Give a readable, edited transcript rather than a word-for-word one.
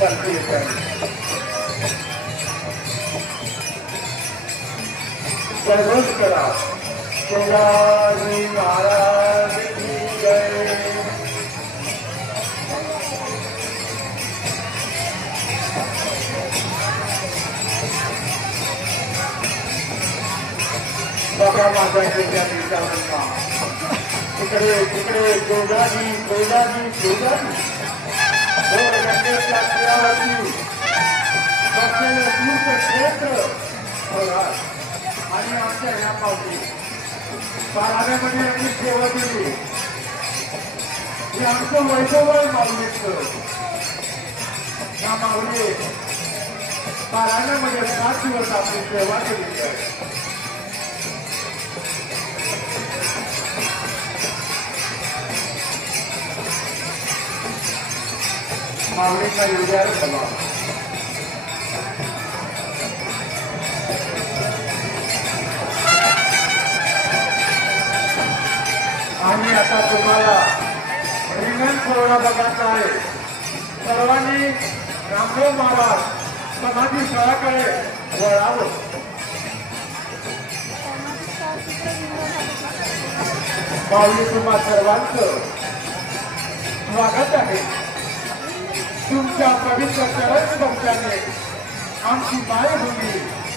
पालखी येते जयघोष करा शिवाजी महाराज की जय। बघा माझा विचारांना तिकडे तिकडे गोदाजी गोदाजी गोदाजी गंगेच्या तीरावरती बसलेलं तीर्थक्षेत्र बघा आणि आमच्या ह्या पावती पाराण्यामध्ये यांनी सेवा दिली हे आमचं वैभव आहे माऊलीचं। या माऊली पाराण्यामध्ये 7 दिवस आपली सेवा केली आहे। माऊलीचा युद्धार झाला आम्ही आता तुम्हाला रिंगण सोहळा बघायचा आहे। सर्वांनी रामदेव महाराज समाधी स्थळाकडे वळावं। माऊली तुम्हा सर्वांचं स्वागत आहे। तुमच्या पवित्र चरण स्पर्शाने आमची मायभूमी